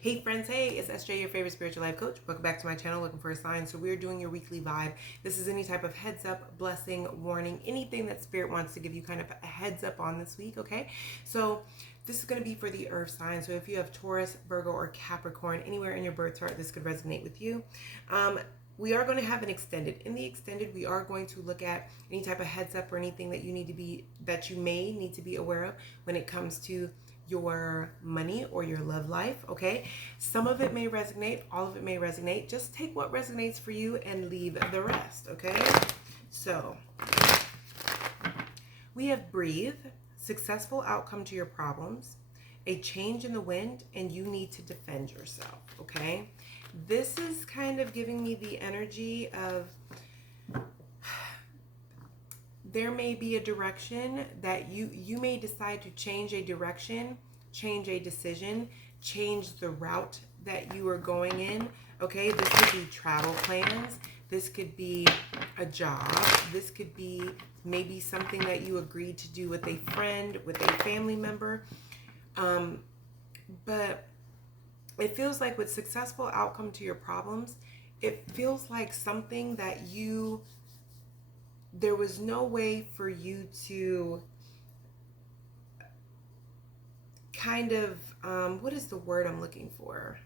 Hey friends, hey, it's SJ, your favorite spiritual life coach. Welcome back to my channel, looking for a sign. So we're doing your weekly vibe. This is any type of heads up, blessing, warning, anything that spirit wants to give you kind of a heads up on this week, okay? So this is going to be for the earth sign. So if you have Taurus, Virgo, or Capricorn, anywhere in your birth chart, this could resonate with you. We are going to have an extended. In the extended, we are going to look at any type of heads up or anything that you may need to be aware of when it comes to your money or your love life, okay? Some of it may resonate, all of it may resonate. Just take what resonates for you and leave the rest, okay? So, we have breathe, successful outcome to your problems, a change in the wind, and you need to defend yourself, okay? This is kind of giving me the energy of there may be a direction that you may decide to change a direction, change a decision, change the route that you are going in. Okay, this could be travel plans. This could be a job. This could be maybe something that you agreed to do with a friend, with a family member. But it feels like with successful outcome to your problems, it feels like something that there was no way for you to kind of, what is the word I'm looking for?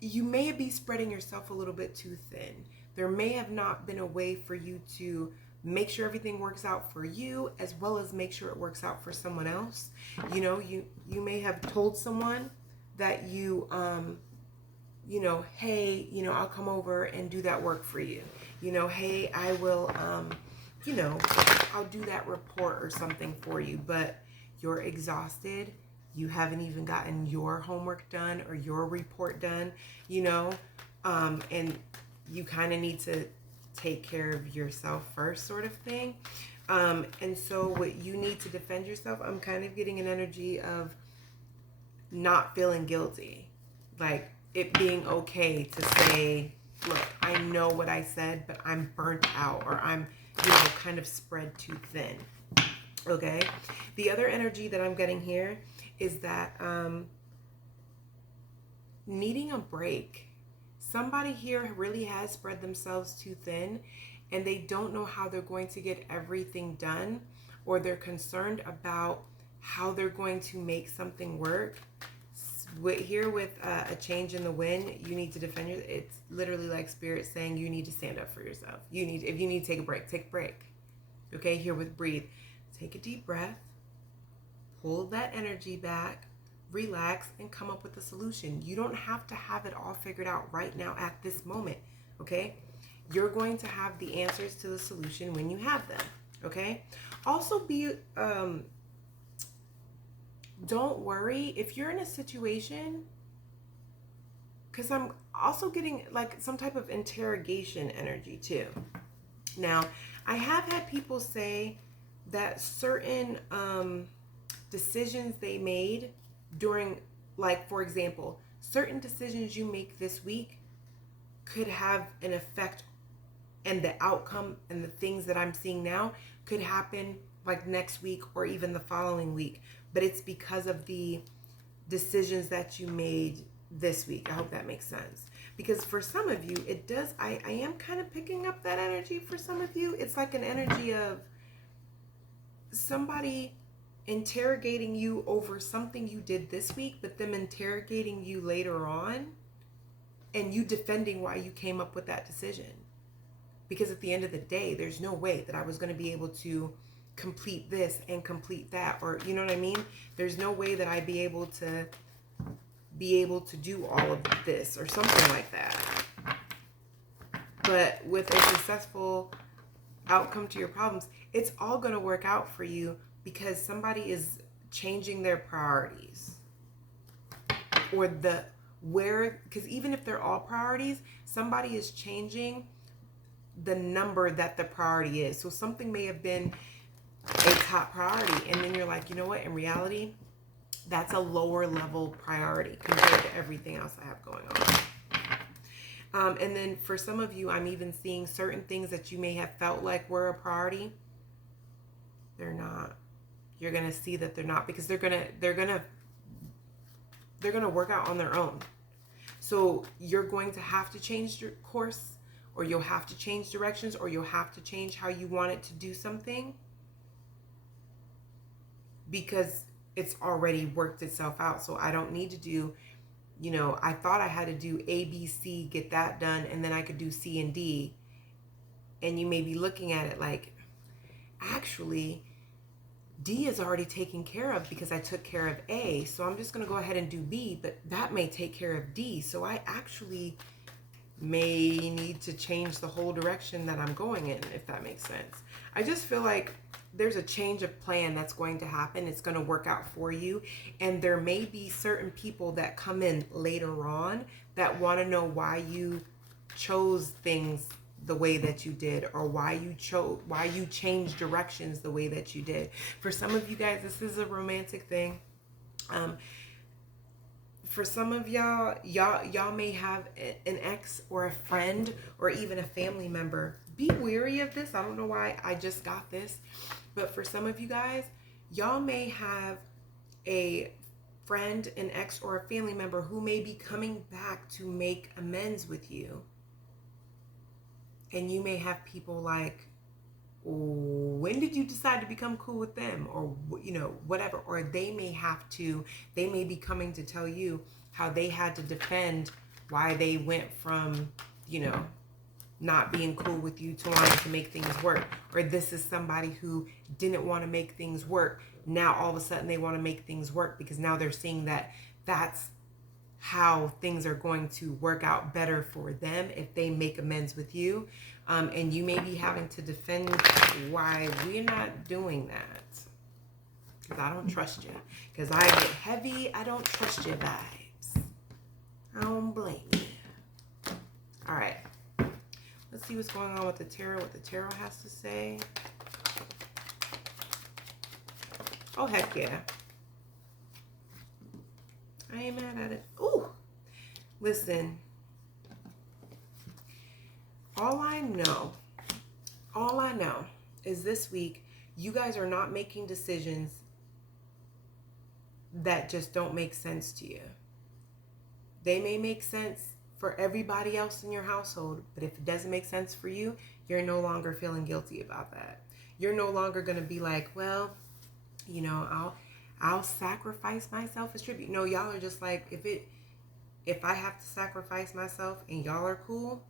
You may be spreading yourself a little bit too thin. There may have not been a way for you to make sure everything works out for you as well as make sure it works out for someone else. You know, you may have told someone that hey, I'll come over and do that work for you. Hey, I will, I'll do that report or something for you, but you're exhausted. You haven't even gotten your homework done or your report done, and you kind of need to take care of yourself first, sort of thing. And so what you need to defend yourself, I'm kind of getting an energy of not feeling guilty. Like, it being okay to say, look, I know what I said, but I'm burnt out, or I'm, kind of spread too thin. Okay? The other energy that I'm getting here is that needing a break. Somebody here really has spread themselves too thin, and they don't know how they're going to get everything done, or they're concerned about how they're going to make something work. With a change in the wind, you need to defend yourself. It's literally like spirit saying you need to stand up for yourself. If you need to take a break, take a break. Okay, here with breathe. Take a deep breath, pull that energy back, relax, and come up with a solution. You don't have to have it all figured out right now at this moment, okay? You're going to have the answers to the solution when you have them, okay? Also don't worry if you're in a situation, because I'm also getting like some type of interrogation energy too. Now, I have had people say that certain decisions they made during, like, for example, certain decisions you make this week could have an effect, and the outcome and the things that I'm seeing now could happen like next week or even the following week. But it's because of the decisions that you made this week. I hope that makes sense. Because for some of you, it does. I am kind of picking up that energy for some of you. It's like an energy of somebody interrogating you over something you did this week, but them interrogating you later on, and you defending why you came up with that decision. Because at the end of the day, there's no way that I was going to be able to complete this and complete that, or you know what I mean? There's no way that I'd be able to do all of this or something like that. But with a successful outcome to your problems, it's all going to work out for you because somebody is changing their priorities, or because even if they're all priorities, somebody is changing the number that the priority is. So something may have been a top priority, and then you're like, you know what, in reality, that's a lower level priority compared to everything else I have going on. And then for some of you, I'm even seeing certain things that you may have felt like were a priority. They're not. You're gonna see that they're not, because they're gonna They're going to work out on their own. So you're going to have to change your course, or you'll have to change directions, or you'll have to change how you want it to do something, because it's already worked itself out. So I don't need to do, I thought I had to do A, B, C, get that done, and then I could do C and D. And you may be looking at it like, actually, D is already taken care of because I took care of A. So I'm just going to go ahead and do B, but that may take care of D. So I actually may need to change the whole direction that I'm going in, if that makes sense. I just feel like there's a change of plan that's going to happen. It's going to work out for you. And there may be certain people that come in later on that want to know why you chose things the way that you did, or why you changed directions the way that you did. For some of you guys, this is a romantic thing. For some of y'all may have an ex or a friend or even a family member. Be wary of this. I don't know why I just got this, but for some of you guys, y'all may have a friend, an ex, or a family member who may be coming back to make amends with you. And you may have people like, when did you decide to become cool with them? Or, whatever. Or they may be coming to tell you how they had to defend why they went from, not being cool with you to wanting to make things work. Or this is somebody who didn't want to make things work. Now all of a sudden they want to make things work because now they're seeing that that's how things are going to work out better for them if they make amends with you. And you may be having to defend why we're not doing that. Because I don't trust you. Because I get heavy, I don't trust your vibes. I don't blame you. All right. Let's see what's going on with the tarot, what the tarot has to say. Oh, heck yeah. I ain't mad at it. Ooh, listen. All I know is this week, you guys are not making decisions that just don't make sense to you. They may make sense for everybody else in your household, but if it doesn't make sense for you, you're no longer feeling guilty about that. You're no longer going to be like, well, I'll sacrifice myself as tribute. No, y'all are just like, if I have to sacrifice myself and y'all are cool,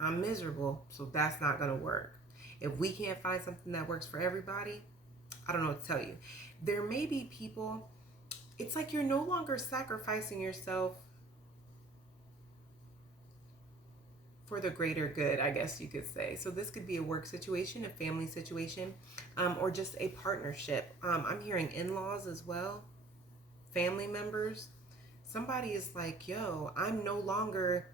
I'm miserable, so that's not going to work. If we can't find something that works for everybody, I don't know what to tell you. There may be people, it's like you're no longer sacrificing yourself for the greater good, I guess you could say. So this could be a work situation, a family situation, or just a partnership. I'm hearing in-laws as well, family members. Somebody is like, yo, I'm no longer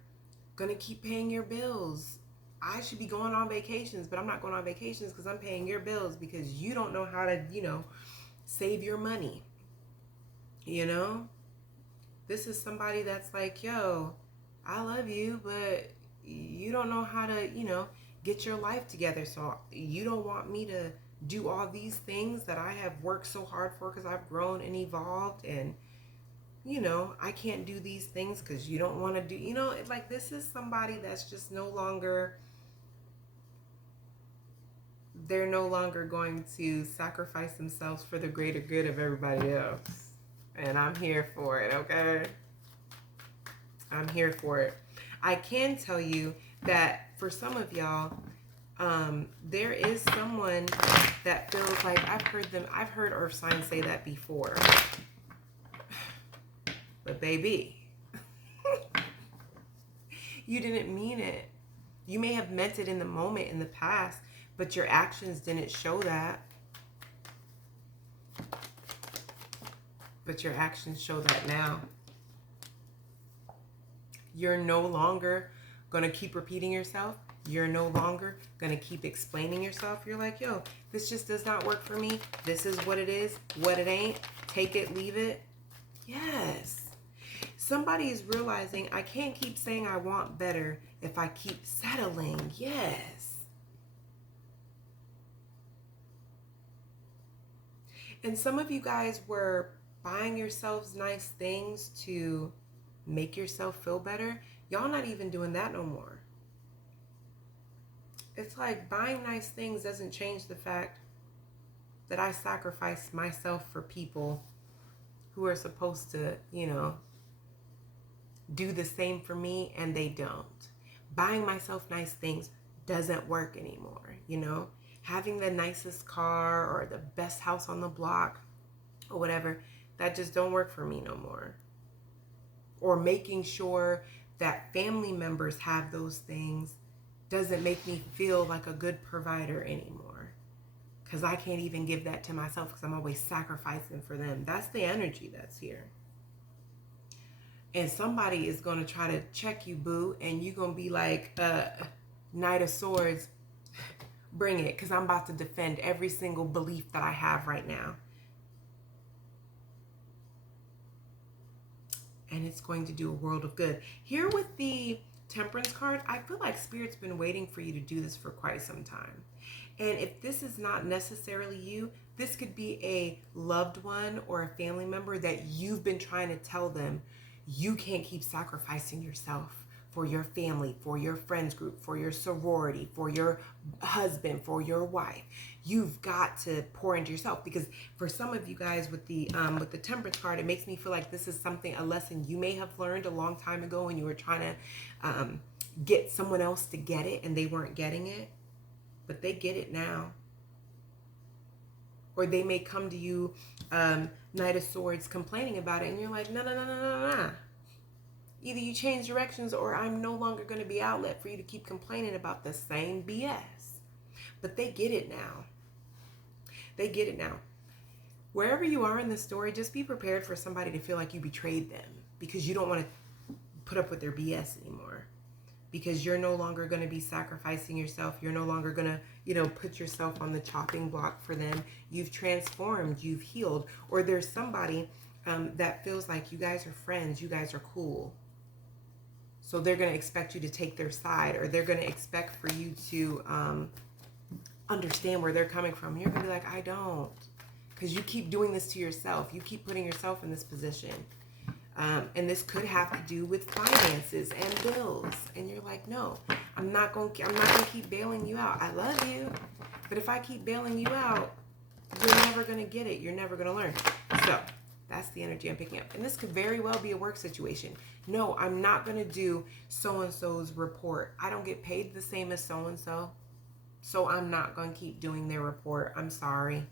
going to keep paying your bills. I should be going on vacations, but I'm not going on vacations because I'm paying your bills because you don't know how to, save your money. This is somebody that's like, yo, I love you, but you don't know how to, get your life together. So you don't want me to do all these things that I have worked so hard for because I've grown and evolved, and I can't do these things because you don't want to do, like this is somebody that's just they're no longer going to sacrifice themselves for the greater good of everybody else. And I'm here for it, okay? I'm here for it. I can tell you that for some of y'all, there is someone that feels like I've heard earth signs say that before. But baby, you didn't mean it. You may have meant it in the moment in the past, but your actions didn't show that. But your actions show that now. You're no longer going to keep repeating yourself. You're no longer going to keep explaining yourself. You're like, yo, this just does not work for me. This is what it is, what it ain't. Take it, leave it. Yes. Somebody is realizing I can't keep saying I want better if I keep settling. Yes. And some of you guys were buying yourselves nice things to make yourself feel better, y'all not even doing that no more. It's like buying nice things doesn't change the fact that I sacrifice myself for people who are supposed to, do the same for me, and they don't. Buying myself nice things doesn't work anymore, Having the nicest car or the best house on the block or whatever, that just don't work for me no more. Or making sure that family members have those things doesn't make me feel like a good provider anymore. Because I can't even give that to myself because I'm always sacrificing for them. That's the energy that's here. And somebody is going to try to check you, boo, and you're going to be like, Knight of Swords, bring it, because I'm about to defend every single belief that I have right now. And it's going to do a world of good. Here with the Temperance card, I feel like Spirit's been waiting for you to do this for quite some time. And if this is not necessarily you, this could be a loved one or a family member that you've been trying to tell them you can't keep sacrificing yourself for your family, for your friends group, for your sorority, for your husband, for your wife. You've got to pour into yourself, because for some of you guys with the Temperance card, it makes me feel like this is a lesson you may have learned a long time ago when you were trying to get someone else to get it and they weren't getting it, but they get it now. Or they may come to you, Knight of Swords, complaining about it, and you're like, no. Either you change directions, or I'm no longer going to be outlet for you to keep complaining about the same BS. But they get it now. They get it now. Wherever you are in the story, just be prepared for somebody to feel like you betrayed them, because you don't want to put up with their BS anymore. Because you're no longer going to be sacrificing yourself. You're no longer going to, put yourself on the chopping block for them. You've transformed. You've healed. Or there's somebody that feels like you guys are friends. You guys are cool. So they're going to expect you to take their side, or they're going to expect for you to understand where they're coming from. You're going to be like, I don't. Because you keep doing this to yourself. You keep putting yourself in this position. And this could have to do with finances and bills. And you're like, no, I'm not going to keep bailing you out. I love you. But if I keep bailing you out, you're never going to get it. You're never going to learn. So that's the energy I'm picking up. And this could very well be a work situation. No, I'm not going to do so-and-so's report. I don't get paid the same as so-and-so. So I'm not going to keep doing their report. I'm sorry.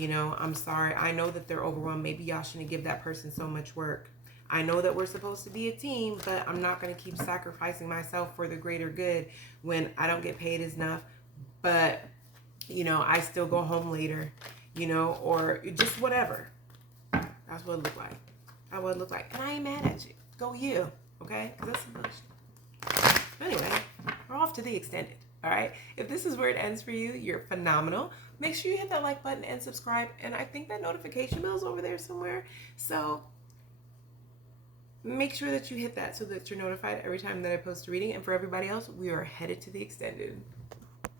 I'm sorry. I know that they're overwhelmed. Maybe y'all shouldn't give that person so much work. I know that we're supposed to be a team, but I'm not going to keep sacrificing myself for the greater good when I don't get paid enough. But, I still go home later, or just whatever. That's what it looked like. That's what it looked like. And I ain't mad at you. Go you. Okay? Because that's some bullshit. Anyway, we're off to the extended. All right. If this is where it ends for you, you're phenomenal. Make sure you hit that like button and subscribe. And I think that notification bell is over there somewhere. So make sure that you hit that so that you're notified every time that I post a reading. And for everybody else, we are headed to the extended.